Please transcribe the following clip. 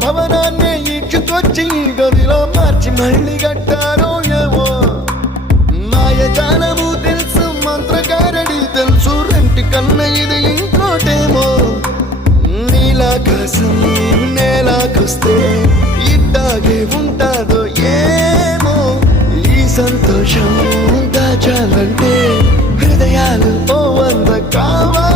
భవనాన్ని ఈడ్చుకొచ్చి గదిలో మార్చి మళ్ళీ కట్టారో ఏమో మాయజాలము తెలుసు మంత్రగారడి తెలుసు రెంటి కన్న ఇది ఇంకోటేమో నీలాకాశం నేలాకొస్తే ఇట్టాగే ఉంటాదో ఏమో ఈ సంతోషం దాచాలంటే హృదయాలు ఓ వంద కావాలి